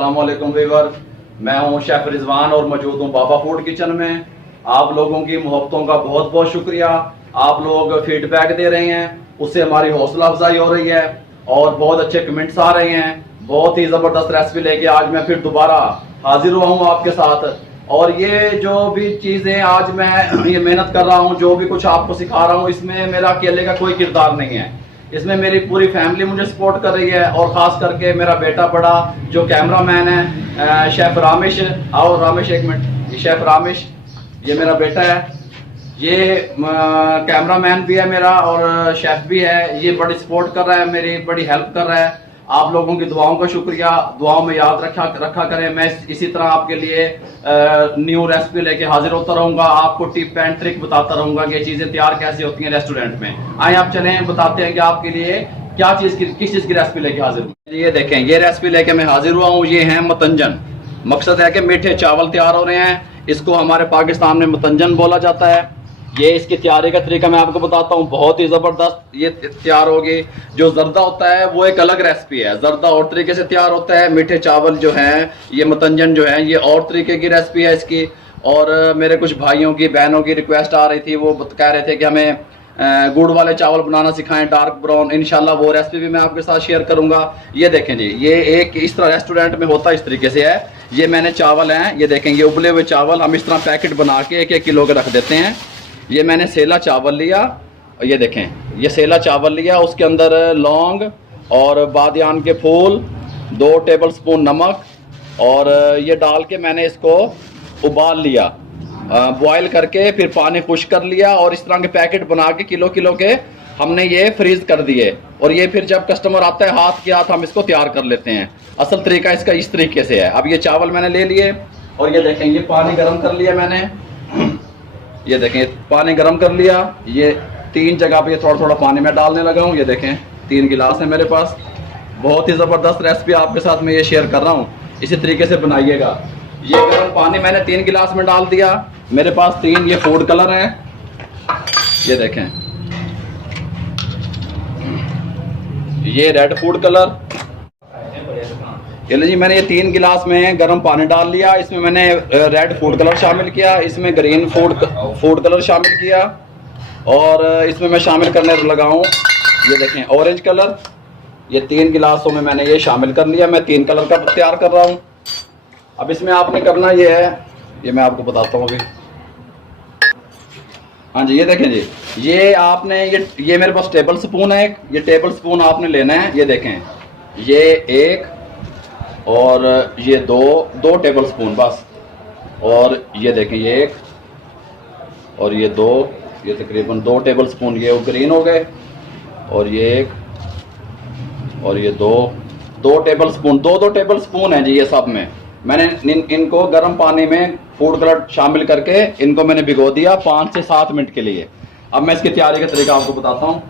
अस्सलाम वालेकुम व्यूअर, मैं हूं शेफ रिजवान और मौजूद हूं बाबा फूड किचन में। आप लोगों की मोहब्बतों का बहुत बहुत शुक्रिया। आप लोग फीडबैक दे रहे हैं, उससे हमारी हौसला अफजाई हो रही है और बहुत अच्छे कमेंट्स आ रहे हैं। बहुत ही जबरदस्त रेसिपी लेके आज मैं फिर दोबारा हाजिर हुआ हूं आपके साथ। और ये जो भी चीजें आज मैं ये मेहनत कर रहा हूं, जो भी कुछ आपको सिखा रहा हूं, इसमें मेरा अकेले का कोई किरदार नहीं है। इसमें मेरी पूरी फैमिली मुझे सपोर्ट कर रही है और खास करके मेरा बेटा बड़ा जो कैमरामैन है, शेफ रामेश। आओ रामेश, एक मिनट। ये शेफ रामेश, ये मेरा बेटा है, ये कैमरामैन भी है मेरा और शेफ भी है। ये बड़ी सपोर्ट कर रहा है, मेरी बड़ी हेल्प कर रहा है। आप लोगों की दुआओं का शुक्रिया, दुआओं में याद रखा करें। मैं इसी तरह आपके लिए न्यू रेसिपी लेके हाजिर होता रहूंगा, आपको टिप एंड ट्रिक बताता रहूंगा कि ये चीजें तैयार कैसे होती हैं रेस्टोरेंट में। आए आप चलें, बताते हैं कि आपके लिए क्या चीज की किस चीज की रेसिपी लेके हाजिर हूँ। ये देखें, ये रेसिपी लेके मैं हाजिर हुआ हूँ। ये है मतंजन। मकसद है कि मीठे चावल तैयार हो रहे हैं, इसको हमारे पाकिस्तान में मतंजन बोला जाता है। ये इसकी तैयारी का तरीका मैं आपको बताता हूँ, बहुत ही ज़बरदस्त ये तैयार होगी। जो जर्दा होता है वो एक अलग रेसिपी है, जर्दा और तरीके से तैयार होता है। मीठे चावल जो हैं, ये मतंजन जो है, ये और तरीके की रेसिपी है इसकी। और मेरे कुछ भाइयों की बहनों की रिक्वेस्ट आ रही थी, वो कह रहे थे कि हमें गुड़ वाले चावल बनाना सिखाएं, डार्क ब्राउन। इंशाल्लाह वो रेसिपी भी मैं आपके साथ शेयर करूंगा। ये देखें जी, ये एक इस तरह रेस्टोरेंट में होता है, इस तरीके से है। ये मैंने चावल हैं, ये देखें, ये उबले हुए चावल हम इस तरह पैकेट बना के 1-1 किलो के रख देते हैं। ये मैंने सेला चावल लिया, ये देखें, ये सेला चावल लिया, उसके अंदर लौंग और बादियान के फूल, 2 टेबल स्पून नमक, और ये डाल के मैंने इसको उबाल लिया, बॉयल करके फिर पानी खुश कर लिया। और इस तरह के पैकेट बना के किलो किलो के हमने ये फ्रीज कर दिए। और ये फिर जब कस्टमर आता है, हाथ के हाथ हम इसको तैयार कर लेते हैं। असल तरीका इसका इस तरीके से है। अब ये चावल मैंने ले लिए और ये देखें, ये पानी गर्म कर लिया मैंने। ये देखें, पानी गर्म कर लिया। ये 3 जगह पे थोड़ा थोड़ा पानी में डालने लगा हूँ। ये देखें, 3 गिलास है मेरे पास। बहुत ही ज़बरदस्त रेसिपी आपके साथ मैं ये शेयर कर रहा हूँ, इसी तरीके से बनाइएगा। ये गर्म पानी मैंने 3 गिलास में डाल दिया। मेरे पास 3 ये फूड कलर हैं, ये देखें, ये रेड फूड कलर। चलो जी, मैंने ये 3 गिलास में गर्म पानी डाल लिया। इसमें मैंने रेड फूड कलर शामिल किया, इसमें ग्रीन फूड कलर शामिल किया, और इसमें मैं शामिल करने लगा हूँ, ये देखें, ऑरेंज कलर। ये 3 गिलासों में मैंने ये शामिल कर लिया। मैं 3 कलर का तैयार कर रहा हूँ। अब इसमें आपने करना ये है, ये मैं आपको बताता हूँ अभी। हाँ जी, ये देखें जी, ये आपने ये मेरे पास टेबल स्पून है एक, ये टेबल स्पून आपने लेना है। ये देखें, ये 1 और ये 2 टेबल स्पून बस। और ये देखें, ये 1 और ये 2, ये तकरीबन 2 टेबल स्पून ये ग्रीन हो गए। और ये 1 और ये 2 टेबल स्पून, 2 टेबल स्पून है जी ये सब में। मैंने इनको गर्म पानी में फूड कलर शामिल करके इनको मैंने भिगो दिया 5 से 7 मिनट के लिए। अब मैं इसकी तैयारी का तरीका आपको बताता हूँ।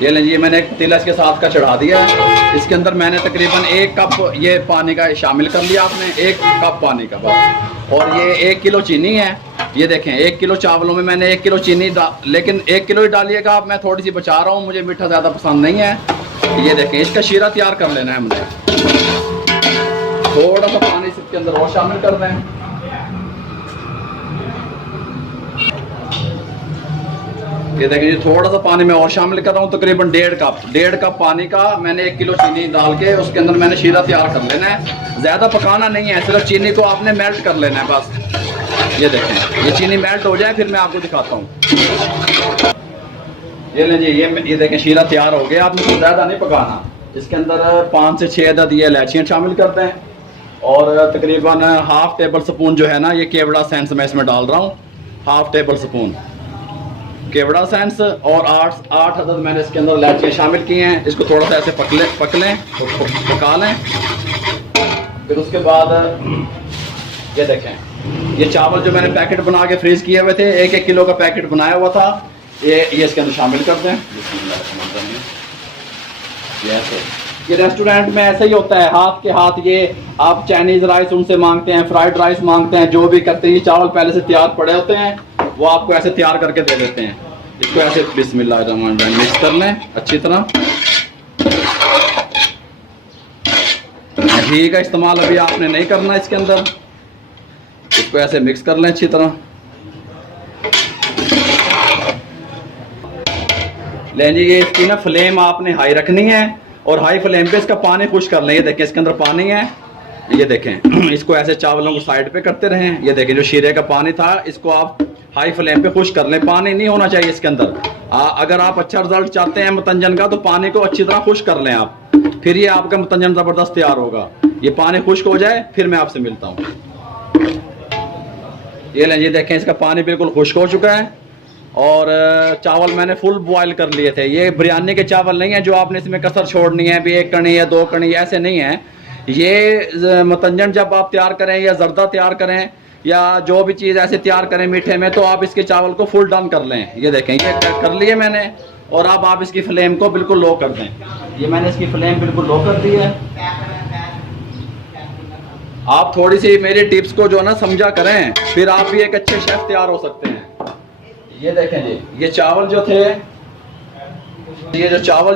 ये लीजिए, मैंने एक पतीला इसके साथ का चढ़ा दिया है। इसके अंदर मैंने तकरीबन 1 कप ये पानी का शामिल कर लिया आपने, 1 कप पानी का बस। और ये 1 किलो चीनी है। ये देखें, 1 किलो चावलों में मैंने 1 किलो चीनी लेकिन 1 किलो ही डालिएगा आप, मैं थोड़ी सी बचा रहा हूँ, मुझे मीठा ज़्यादा पसंद नहीं है। ये देखें, इसका शीरा तैयार कर लेना है मुझे। थोड़ा सा पानी इसके अंदर और शामिल कर दें। ये देखिए, थोड़ा सा पानी मैं और शामिल कर रहा हूँ, तकरीबन 1.5 कप पानी का मैंने 1 किलो चीनी डाल के उसके अंदर मैंने शीरा तैयार कर लेना है। ज़्यादा पकाना नहीं है, सिर्फ चीनी को आपने मेल्ट कर लेना है बस। ये देखें, ये चीनी मेल्ट हो जाए फिर मैं आपको दिखाता हूँ। ये लीजिए, ये देखें, शीरा तैयार हो गया। आपने ज़्यादा नहीं पकाना। इसके अंदर 5 से 6 अदद ये इलायचियाँ शामिल करते हैं और तकरीबन ½ टेबल स्पून जो है ना, ये केवड़ा सेंस मैं इसमें डाल रहा हूँ। ½ टेबल स्पून केवड़ा सेंस और 8 अदद मैंने इसके अंदर इलायचियाँ शामिल की हैं। इसको थोड़ा सा ऐसे पका लें। फिर उसके बाद ये देखें, ये चावल जो मैंने पैकेट बना के फ्रीज किए हुए थे, 1-1 किलो का पैकेट बनाया हुआ था, ये इसके अंदर शामिल कर दें। ये रेस्टोरेंट में ऐसा ही होता है, हाथ के हाथ। ये आप चाइनीज राइस उनसे मांगते हैं, फ्राइड राइस मांगते हैं, जो भी करते हैं, ये चावल पहले से तैयार पड़े होते हैं, वो आपको ऐसे तैयार करके दे देते हैं। इसको ऐसे बिस्मिल्लाहिर्रहमानिर्रहीम मिक्स कर लें अच्छी तरह। घी का इस्तेमाल अभी आपने नहीं करना इसके अंदर। इसको ऐसे मिक्स कर लें अच्छी तरह। लें जी, ये इसकी ना फ्लेम आपने हाई रखनी है और हाई फ्लेम पे इसका पानी खुश कर लें। ये देखें इसके अंदर पानी है, ये देखें। इसको ऐसे चावलों को साइड पे करते रहें। ये देखें जो शीरे का पानी था इसको आप हाई फ्लेम पे खुश कर लें। पानी नहीं होना चाहिए इसके अंदर। अगर आप अच्छा रिजल्ट चाहते हैं मुतंजन का तो पानी को अच्छी तरह खुश कर लें आप, फिर ये आपका मुतंजन ज़बरदस्त तैयार होगा। ये पानी खुश्क हो जाए फिर मैं आपसे मिलता हूँ। ये लें जी, देखें इसका पानी बिल्कुल खुश्क हो चुका है और चावल मैंने फुल बॉयल कर लिए थे। ये बिरयानी के चावल नहीं है जो आपने इसमें कसर छोड़नी है भी 1 कणी या 2 कणी, ऐसे नहीं है। ये मुतंजन जब आप तैयार करें या जर्दा तैयार करें या जो भी चीज़ ऐसे तैयार करें मीठे में, तो आप इसके चावल को फुल डन कर लें। ये देखें ये कर लिए मैंने। और अब आप इसकी फ्लेम को बिल्कुल लो कर दें। ये मैंने इसकी फ्लेम बिल्कुल लो कर दी है। आप थोड़ी सी मेरी टिप्स को जो ना समझा करें, फिर आप भी एक अच्छे शेफ तैयार हो सकते हैं। ये देखें जी, ये चावल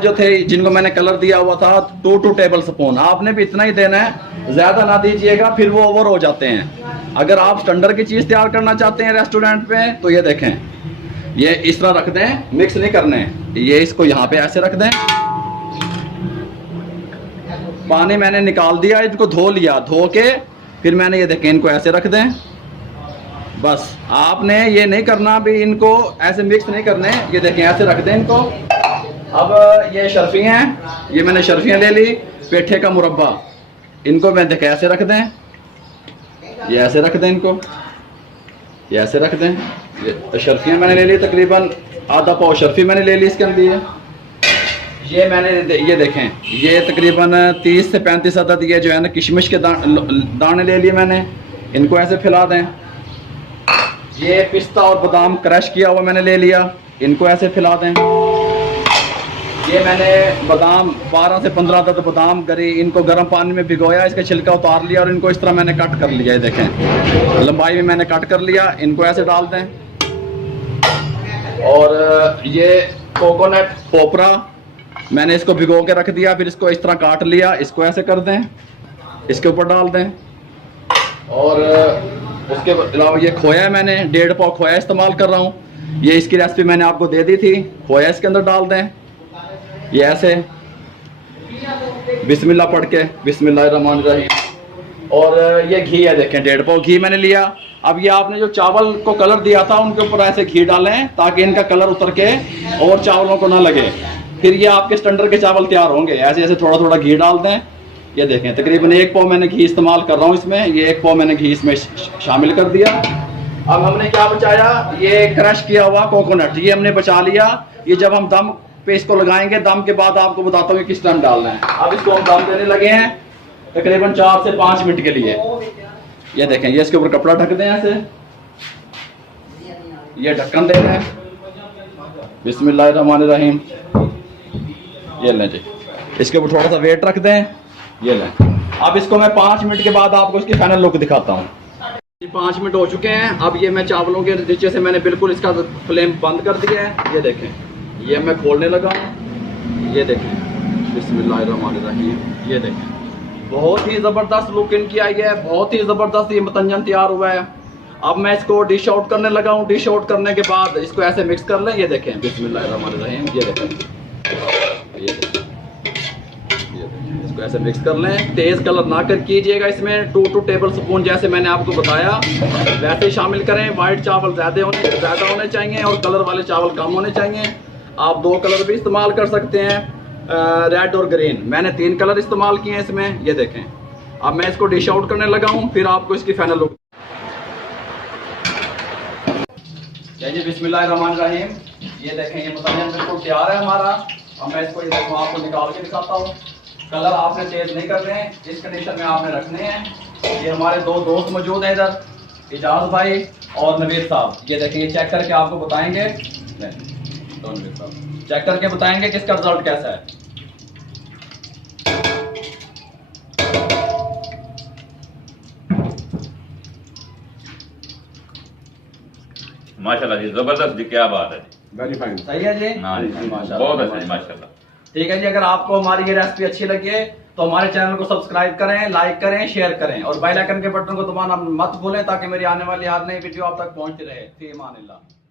जो थे जिनको मैंने कलर दिया हुआ था 2 टेबल स्पून, आपने भी इतना ही देना है, ज्यादा ना दीजिएगा फिर वो ओवर हो जाते हैं। अगर आप स्टैंडर्ड की चीज तैयार करना चाहते हैं रेस्टोरेंट पे तो ये देखें, ये इस तरह रख दें, मिक्स नहीं करने। ये इसको यहाँ पे ऐसे रख दें। पानी मैंने निकाल दिया, इनको धो लिया, धो के फिर मैंने ये देखें इनको ऐसे रख दें। बस आपने ये नहीं करना भी, इनको ऐसे मिक्स नहीं करने। ये देखें ऐसे रख दें इनको। अब ये शर्फियाँ हैं, ये मैंने शर्फियाँ ले ली, पेठे का मुरब्बा, इनको मैं देखें ऐसे रख दें। ये ऐसे रख दें इनको, ये ऐसे रख दें। ये शर्फियाँ मैंने ले ली, तकरीबन आधा पाव शर्फी मैंने ले ली इसके अंदर। ये मैंने ये देखें, ये तकरीबन 30 से 35 अदद ये जो है ना किशमिश के दाने ले लिए मैंने, इनको ऐसे फैला दें। ये पिस्ता और बादाम क्रश किया हुआ मैंने ले लिया, इनको ऐसे फैला दें। ये मैंने बादाम 12 से 15 अदद बादाम गरी, इनको गर्म पानी में भिगोया, इसका छिलका उतार लिया और इनको इस तरह मैंने कट कर लिया। ये देखें लंबाई में मैंने कट कर लिया, इनको ऐसे डाल दें। और ये कोकोनट खोपरा मैंने इसको भिगो के रख दिया, फिर इसको इस तरह काट लिया, इसको ऐसे कर दें, इसके ऊपर डाल दें। और उसके अलावा ये खोया है, मैंने 1.5 पाव खोया इस्तेमाल कर रहा हूँ। ये इसकी रेसिपी मैंने आपको दे दी थी। खोया इसके अंदर डाल दें, ये ऐसे बिस्मिल्लाह पढ़ के, बिस्मिल्लाहिर्रहमानिर्रहीम। और ये घी है, देखें 1.5 पाव घी मैंने लिया। अब ये आपने जो चावल को कलर दिया था उनके ऊपर ऐसे घी डालें ताकि इनका कलर उतर के और चावलों को ना लगे, फिर ये आपके स्टैंडर्ड के चावल तैयार होंगे। ऐसे ऐसे थोड़ा थोड़ा घी डाल दें। ये देखें तकरीबन 1 पाव मैंने घी इस्तेमाल कर रहा हूँ इसमें, ये 1 पाव मैंने घी इसमें शामिल कर दिया। अब हमने क्या बचाया, ये क्रश किया हुआ कोकोनट, ये हमने बचा लिया। ये जब हम दम पे इसको लगाएंगे, दम के बाद आपको बताता हूँ किस टाइम डालना है। अब इसको हम दम देने लगे हैं तकरीबन 4 से 5 मिनट के लिए। ये देखें, ये इसके ऊपर कपड़ा ढक दें ऐसे, ये ढक्कन दे रहे हैं। बिस्मिल्लाहिर्रहमानिर्रहीम। ये लें जी, इसके ऊपर थोड़ा सा वेट रख दें। ये लें। अब इसको मैं 5 मिनट के बाद आपको इसकी फाइनल लुक दिखाता हूँ। 5 मिनट हो चुके हैं। अब ये मैं चावलों के नीचे से मैंने बिल्कुल इसका फ्लेम बंद कर दिया है। ये देखें, ये मैं खोलने लगा हूँ। ये देखें, बिस्मिल्लाहिर्रहमानिर्रहीम। ये देखें, बहुत ही ज़बरदस्त लुक इनकी आई है, बहुत ही ज़बरदस्त ये मुतंजन तैयार हुआ है। अब मैं इसको डिश आउट करने लगा हूँ। डिश आउट करने के बाद इसको ऐसे मिक्स कर लें। ये देखें, बिस्मिल्लाहिर्रहमानिर्रहीम। ये देखें, इसको ऐसे मिक्स कर लें। तेज़ कलर ना कर कीजिएगा, इसमें 2 टेबल स्पून जैसे मैंने आपको बताया वैसे शामिल करें। वाइट चावल ज़्यादा होने चाहिए और कलर वाले चावल कम होने चाहिए। आप 2 कलर भी इस्तेमाल कर सकते हैं, रेड और ग्रीन। मैंने 3 कलर इस्तेमाल किए हैं इसमें। ये देखें, अब मैं इसको डिश आउट करने लगा हूँ, फिर आपको इसकी फाइनल लुक। जी बिस्मिल्लाहिर्रहमानिर्रहीम। ये देखें, ये मुतंजन बिल्कुल तैयार है हमारा। अब मैं इसको ये देखो आपको निकाल के दिखाता हूँ। कलर आपने चेंज नहीं करने हैं, इस कंडीशन में आपने रखने हैं। ये हमारे 2 दोस्त मौजूद हैं इधर, इजाज भाई और नवीद साहब। ये देखें, ये चेक करके आपको बताएंगे, नवीद साहब चेक करके बताएंगे कि इसका रिजल्ट कैसा है। माशाल्लाह जी, जबरदस्त जी, क्या बात है जी, वेरी फाइन। सही है जी, हाँ जी, माशाल्लाह, बहुत अच्छा जी, माशाल्लाह। ठीक है जी, अगर आपको हमारी ये रेसिपी अच्छी लगी है तो हमारे चैनल को सब्सक्राइब करें, लाइक करें, शेयर करें और बेल आइकन के बटन को दबाना मत भूलें ताकि मेरी आने वाली हर नई वीडियो आप तक पहुंचती रहे। फी अमान अल्लाह।